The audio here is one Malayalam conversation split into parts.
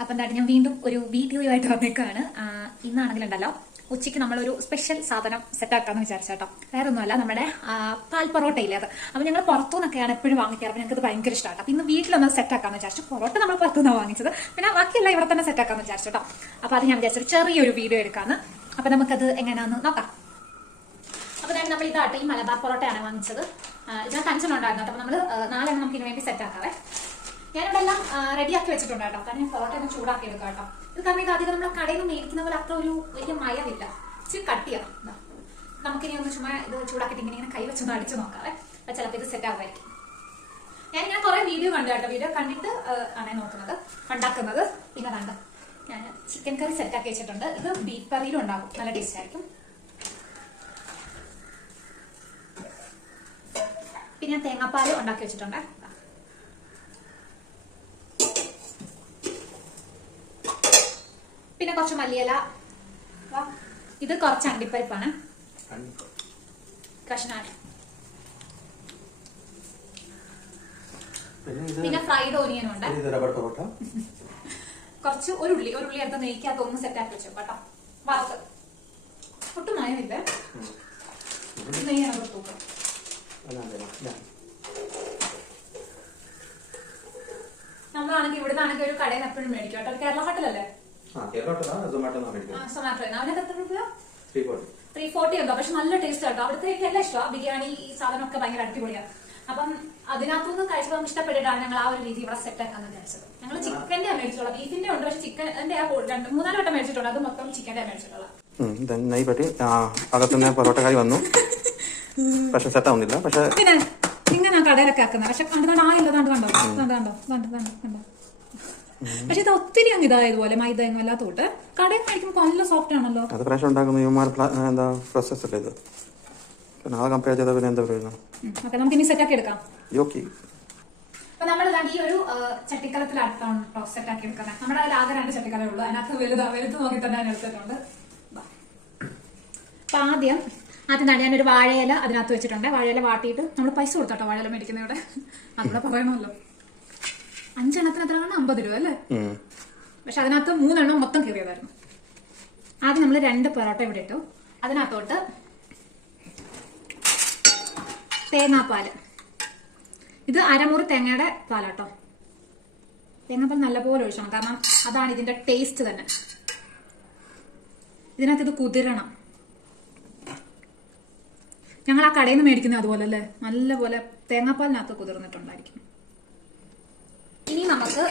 അപ്പം എന്താണ് ഞാൻ വീണ്ടും ഒരു വീഡിയോയുമായിട്ട് വന്നേക്കാണ്. ഇന്നാണെങ്കിലുണ്ടല്ലോ. ഉച്ചയ്ക്ക് നമ്മളൊരു സ്പെഷ്യൽ സാധനം സെറ്റാക്കാന്ന് വിചാരിച്ചേട്ടോ. വേറെ ഒന്നുമല്ല നമ്മുടെ പാൽ ഇല്ലേ അത്. അപ്പം ഞങ്ങൾ പുറത്തുനിന്നൊക്കെയാണ് എപ്പോഴും വാങ്ങിക്കാറ്. അപ്പം ഞങ്ങൾക്ക് ഭയങ്കര ഇഷ്ടമാണ് അപ്പം ഇന്ന് വീട്ടിലൊന്ന് സെറ്റാക്കാന്ന് വിചാരിച്ചു. പൊറോട്ട നമ്മൾ പുറത്തുനിന്നാണ് വാങ്ങിച്ചത്. പിന്നെ ബാക്കിയെല്ലാം ഇവിടെ തന്നെ സെറ്റാക്കാന്ന് വിചാരിച്ചു കേട്ടോ അപ്പം അത് ഞാൻ വിചാരിച്ചൊരു ചെറിയൊരു വീഡിയോ എടുക്കാന്ന്. അപ്പം നമുക്കത് എങ്ങനെയാണെന്ന് നോക്കാം. അപ്പൊ ഞാൻ നമ്മൾ ഇതാട്ടെ ഈ മലബാർ പൊറോട്ടയാണ് വാങ്ങിച്ചത്. ഇതിനകത്ത് അഞ്ചെണ്ണം ഉണ്ടായിരുന്നു അപ്പൊ നമ്മൾ നാലെണ്ണം നമുക്ക് ഇതിനു വേണ്ടി സെറ്റ് ആക്കാവേ. ഞാനിവിടെ എല്ലാം റെഡിയാക്കി വെച്ചിട്ടുണ്ട് കേട്ടോ കാരണം ഞാൻ പൊറോട്ട ഒന്ന് ചൂടാക്കി എടുക്കാം കേട്ടോ. ഇത് കാരണം ഇത് അധികം നമ്മൾ കടയിൽ നിന്ന് മേടിക്കുന്ന പോലെ അത്ര ഒരു വലിയ മയമില്ല. ഇച്ചിരി കട്ടിയാണ് നമുക്കിനി ഒന്ന് ചുമ്മാ ഇത് ചൂടാക്കിയിട്ട് ഇങ്ങനെ ഇങ്ങനെ കൈ വെച്ചൊന്ന് അടിച്ചു നോക്കാവേ. അപ്പൊ ചിലപ്പോൾ ഇത് സെറ്റ് ആകുമായിരിക്കും ഞാൻ ഞാൻ കുറെ വീഡിയോ കണ്ടു കേട്ടോ. വീഡിയോ കണ്ടിട്ട് ആണ് നോക്കുന്നത് ഉണ്ടാക്കുന്നത് പിന്നെ കണ്ട് ഞാൻ ചിക്കൻ കറി സെറ്റ് ആക്കി വെച്ചിട്ടുണ്ട്. ഇത് ബീഫ് കറിയിലും ഉണ്ടാകും നല്ല ടേസ്റ്റ് ആയിരിക്കും. പിന്നെ തേങ്ങാപ്പാൽ ഉണ്ടാക്കി വെച്ചിട്ടുണ്ട്. പിന്നെ കുറച്ച് മല്ലിയില. ഇത് കുറച്ച് അണ്ടിപ്പരിപ്പാണ്. കഷ്ണാണ്. പിന്നെ ഫ്രൈഡ് ഓനിയനും ഉണ്ട്. കുറച്ച് ഒരു ഉള്ളി ഒരു ഉള്ളി എടുത്ത് നെയ്ക്കകത്ത് ഒന്ന് സെറ്റ് ആക്കി വെച്ചു കേട്ടോ. വറുത്ത്. ഒട്ടും മയമില്ല നെയ്യാണ് കൊടുത്തു നമ്മളാണെങ്കിൽ ഇവിടെ നിന്നാണെങ്കിൽ ഒരു കടയിൽ നിന്ന് എപ്പോഴും മേടിക്കും കേട്ടോ. കേരള ഹോട്ടലല്ലേ? Three forty. ത്രീ ഫോർട്ടി ഉണ്ടോ? പക്ഷെ നല്ല ടേസ്റ്റ് കേട്ടോ അവിടുത്തെ എനിക്ക് എല്ലാം ഇഷ്ടമാണ് ബിരിയാണി ഈ സാധനമൊക്കെ ഭയങ്കര അടിപൊളിയാണ് അപ്പം അതിനകത്തുനിന്ന് കഴിച്ചപ്പോൾ നമുക്ക് ഇഷ്ടപ്പെട്ടിട്ടാണ് ഞങ്ങൾ ആ ഒരു രീതി ഇവിടെ സെറ്റ് ആക്കാന്ന് വിചാരിച്ചത്. ഞങ്ങൾ ചിക്കന്റെ മേടിച്ചിട്ടുള്ളത്. ബീഫിന്റെ ഉണ്ട് പക്ഷെ രണ്ട് മൂന്നാൽ വട്ടം അത് മൊത്തം ചിക്കന്റെ അകത്തുനിന്ന് പൊറോട്ടക്കാരി വന്നു. പക്ഷെ സെറ്റ് ആവുന്നില്ല. പക്ഷെ ഇങ്ങനെ കടയിലൊക്കെ ആക്കുന്നത് പക്ഷെ കണ്ടു കണ്ടോ ആ ഇല്ല കണ്ടോ? കണ്ടോ കണ്ടോ കണ്ടോ കണ്ടോ കണ്ടോ കണ്ടോ. പക്ഷെ ഇത് ഒത്തിരി അങ്ങ് ഇതായതുപോലെ മൈദ ഒന്നും അല്ലാത്തോട്ട്. കടയിൽ കഴിക്കുമ്പോൾ നല്ല സോഫ്റ്റ് ആണല്ലോ. അത് പ്രാവശ്യം ഉണ്ടാക്കുന്ന യുമാർ എന്താ പ്രോസസ് അല്ലേ ഇത്? അത് കമ്പയർ ചെയ്താൽ പിന്നെ എന്താ പറയുന്നത് ഓക്കെ നമുക്ക് ഇനി സെറ്റ് ആക്കി എടുക്കാം. യോക്കി. അപ്പൊ നമ്മൾ ഈ ഒരു ആ, ചട്ടിക്കലത്തിലാണ് കേട്ടോ സെറ്റ് ആക്കി എടുക്കുന്നത്. നമ്മുടെ അതിൽ ആകെ രണ്ട് ചട്ടിക്കലേ ഉള്ളൂ. അതിനകത്ത് വലുതാ വലുത് നോക്കി തന്നെ ഞാൻ എടുത്തിട്ടുണ്ട്. ബാ. അപ്പൊ ആദ്യം ആദ്യം തന്നെ ഞാനൊരു വാഴയില അതിനകത്ത് വെച്ചിട്ടുണ്ട്. വാഴയില വാട്ടിയിട്ട് നമ്മൾ പൈസ കൊടുത്തോട്ടോ വാഴയില മേടിക്കുന്ന ഇവിടെ അതിവിടെ പറയണമല്ലോ. അഞ്ചെണ്ണത്തിന് എത്ര കാണാം അമ്പത് രൂപ അല്ലേ? പക്ഷെ അതിനകത്ത് മൂന്നെണ്ണം മൊത്തം കീറിയതായിരുന്നു. ആദ്യം നമ്മൾ രണ്ട് പൊറോട്ട ഇവിടെ ഇട്ടു. അതിനകത്തോട്ട് തേങ്ങാപ്പാൽ. ഇത് അരമുറി തേങ്ങയുടെ പാലാട്ടോ. തേങ്ങാപ്പാൽ നല്ലപോലെ ഒഴിച്ചണം കാരണം അതാണ് ഇതിന്റെ ടേസ്റ്റ് തന്നെ. ഇതിനകത്ത് ഇത് കുതിരണം. ഞങ്ങൾ ആ കടയിൽ നിന്ന് മേടിക്കുന്നത് അതുപോലെ അല്ലേ? നല്ലപോലെ തേങ്ങാപ്പാലിനകത്ത് കുതിർന്നിട്ടുണ്ടായിരിക്കും. നമുക്ക്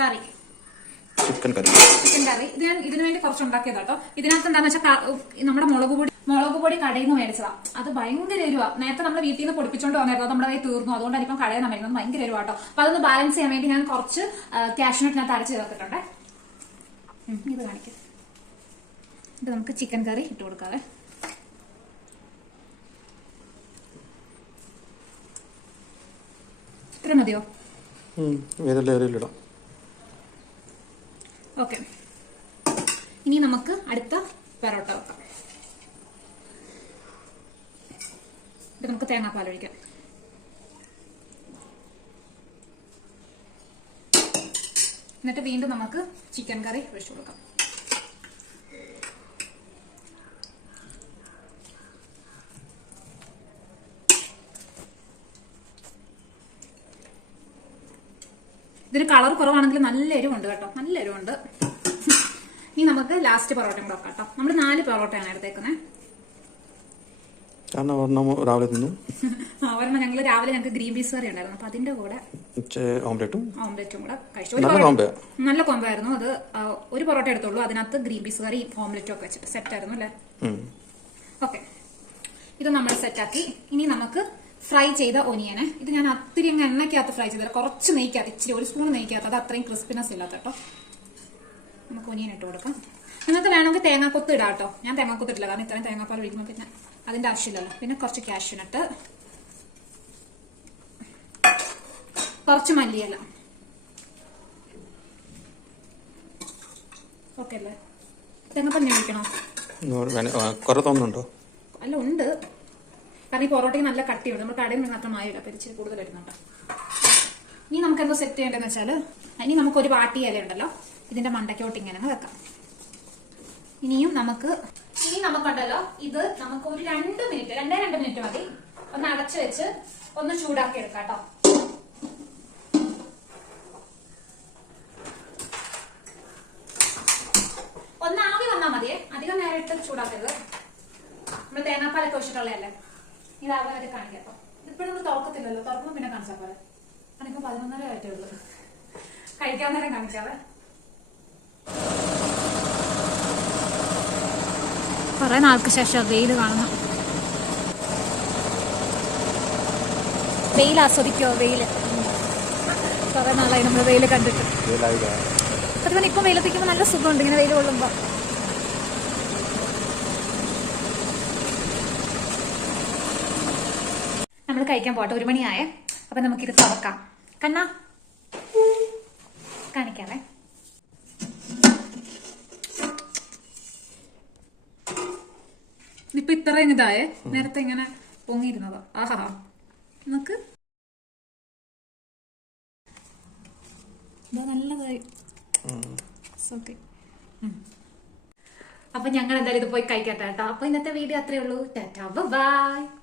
കറി. ചിക്കൻ കറി. ചിക്കൻ കറി. ഇത് ഞാൻ ഇതിനു വേണ്ടി കുറച്ച് ഉണ്ടാക്കിയതാ കേട്ടോ ഇതിനകത്ത് എന്താന്ന് വെച്ചാൽ നമ്മുടെ മുളക് പൊടി മുളക് പൊടി കടയിൽ നിന്ന് മേടിച്ചതാ. അത് ഭയങ്കര എരിവാ. നേരത്തെ നമ്മുടെ വീട്ടിൽ നിന്ന് പൊടിപ്പിച്ചോണ്ട് വന്നായിരുന്നു. നമ്മുടെ കയ്യിൽ തീർന്നു. അതുകൊണ്ടാണ് ഇപ്പം കടയിൽ നിന്ന് മേടിക്കുന്നത് ഭയങ്കര എരിവാ കേട്ടോ അപ്പൊ അതൊന്ന് ബാലൻസ് ചെയ്യാൻ വേണ്ടി ഞാൻ കുറച്ച് ക്യാഷ്നട്ടിനകത്ത് അരച്ച് ചേർത്തിട്ടുണ്ട്. ഇത് കാണിക്കാം. ഇത് നമുക്ക് ചിക്കൻ കറി ഇട്ട് കൊടുക്കാവേ. ഇത്ര മതിയോ? ഇനി നമുക്ക് അടുത്ത പെറോട്ട വെക്കാം. ഇത് നമുക്ക് തേങ്ങാപ്പാൽ ഒഴിക്കാം. എന്നിട്ട് വീണ്ടും നമുക്ക് ചിക്കൻ കറി ഒഴിച്ചു കൊടുക്കാം. ഇതിന് കളർ കുറവാണെങ്കിൽ നല്ല എരിവുണ്ട് കേട്ടോ. നല്ല എരിവുണ്ട്. ഇനി നമുക്ക് ലാസ്റ്റ് പൊറോട്ടയും കൂടെ കേട്ടോ. നമ്മൾ നാല് പൊറോട്ടയാണ് എടുത്തേക്കുന്നത് കാരണം ഒരെണ്ണം രാവിലെ തിന്നു. ഒരെണ്ണം ഞങ്ങൾ രാവിലെ ഞങ്ങൾക്ക് ഗ്രീൻ പീസ് കറി ഉണ്ടായിരുന്നു. അപ്പൊ അതിന്റെ കൂടെ ഓംലെറ്റും. ഓംലെറ്റും കൂടെ കഴിച്ചു. നല്ല കൊമ്പായിരുന്നു അത് ഒരു പൊറോട്ട എടുത്തുള്ളൂ. അതിനകത്ത് ഗ്രീൻ പീസ് കറി ഓംലെറ്റും ഒക്കെ വെച്ചിട്ട് സെറ്റ് ആയിരുന്നു അല്ലേ? ഓക്കെ ഇത് നമ്മൾ സെറ്റാക്കി ഇനി നമുക്ക് ഫ്രൈ ചെയ്ത ഒനിയനെ ഇത് ഞാൻ അത്തിരി അങ്ങ് എണ്ണയ്ക്കകത്ത് ഫ്രൈ ചെയ്തില്ല കുറച്ച് നെയ്ക്കകത്ത് ഇച്ചിരി ഒരു സ്പൂൺ നെയ്ക്കകത്ത്. അത് അത്രയും ക്രിസ്പിനെസ് ഇല്ലാത്ത കേട്ടോ. നമുക്ക് ഒനിയൻ ഇട്ട് കൊടുക്കാം. നിങ്ങൾക്ക് വേണമെങ്കിൽ തേങ്ങാക്കൊത്ത് ഇടാം കേട്ടോ. ഞാൻ തേങ്ങാക്കൊത്ത് ഇട്ടില്ല. കാരണം ഇത്രയും തേങ്ങാപ്പാൽ ഒഴിക്കുമ്പോൾ പിന്നെ അതിന്റെ ആവശ്യമില്ലല്ലോ. പിന്നെ കുറച്ച് കാഷ്യൂനട്ട് കുറച്ച് മല്ലിയില. ഓക്കെ അല്ലേ? തേങ്ങാപ്പാൽ ഞാൻ ഒഴിക്കണോ കുറെ തോന്നുന്നുണ്ടോ? അല്ല ഉണ്ട്. കാരണം ഈ പൊറോട്ടയ്ക്ക് നല്ല കട്ടിയുണ്ട്. നമ്മൾ കടയിൽ നിന്ന് അത്ര മായില്ല അപ്പം ഇച്ചിരി കൂടുതൽ വരുന്നുണ്ട് ഇനി നമുക്ക് എന്തോ സെറ്റ് ചെയ്യേണ്ടതെന്ന് വെച്ചാൽ ഇനി നമുക്ക് ഒരു വാട്ടി ഇല ഉണ്ടല്ലോ. ഇതിന്റെ മണ്ടയ്ക്കോട്ട് ഇങ്ങനെ വെക്കാം. ഇനിയും നമുക്ക് ഇനി നമുക്കുണ്ടല്ലോ ഇത് നമുക്ക് ഒരു രണ്ട് മിനിറ്റ് രണ്ടേ രണ്ട് മിനിറ്റ് മതി. ഒന്ന് അടച്ചു വെച്ച് ഒന്ന് ചൂടാക്കി എടുക്കാം കേട്ടോ. ഒന്ന് ആവി വന്നാൽ അധികം നേരം ഇട്ട് ചൂടാക്കരുത്. നമ്മൾ തേങ്ങാപ്പാലൊക്കെ ഒഴിച്ചിട്ടുള്ളതല്ലേ? ഇതാവാനായിട്ട് കാണിക്കാം. അപ്പം ഇപ്പോഴും നമ്മൾ തുറക്കത്തില്ലല്ലോ തുറക്കുമ്പോൾ പിന്നെ കാണിച്ചാൽ പോലെ എനിക്കിപ്പോൾ പതിനൊന്നര ആയിട്ടേ ഉള്ളൂ. കഴിക്കാൻ നേരം കാണിക്കാവേ? കുറെ നാൾക്ക് ശേഷം വെയിൽ കാണുന്നു. വെയിൽ ആസ്വദിക്കോ? വെയിൽ. കുറെ നാളായി നമ്മൾ വെയിൽ കണ്ടിട്ട്. അതുപോലെ ഇപ്പം വെയിലത്തേക്കുമ്പോൾ നല്ല സുഖമുണ്ട്. ഇങ്ങനെ വെയിൽ കൊള്ളുമ്പോൾ നമ്മൾ കഴിക്കാൻ പോട്ടെ ഒരു മണിയായേ. അപ്പൊ നമുക്കിത് തുറക്കാം. കണ്ണാ. കാണിക്കാവേ. ഇപ്പൊ ഇത്ര ഇതായേ. നേരത്തെ ഇങ്ങനെ പൊങ്ങിയിരുന്നതോ. ആഹാ. നമുക്ക് നല്ലതായി. അപ്പൊ ഞങ്ങൾ എന്തായാലും ഇത് പോയി കഴിക്കട്ടെ. കേട്ടോ അപ്പൊ ഇന്നത്തെ വീഡിയോ അത്രേ ഉള്ളൂ. ടാറ്റാ. ബൈ.